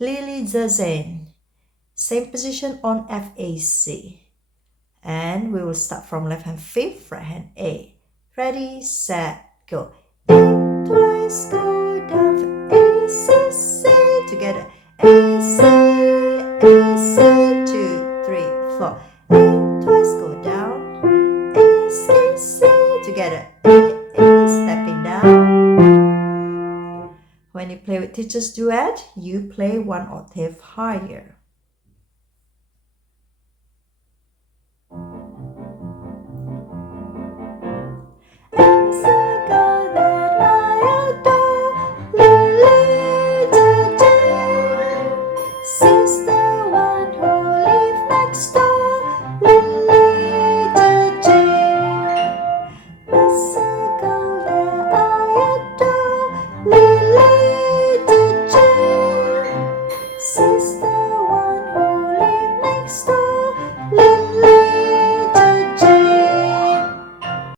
Liza. Same position on F, A, C. And we will start from left hand fifth, right hand A. Ready, set, go. A twice, go down for A, C, C. Together. A, C, A, C. 2, 3, 4. A twice, go down. A, C, C. Together. A, stepping down. When you play with teacher's duet, you play one octave higher.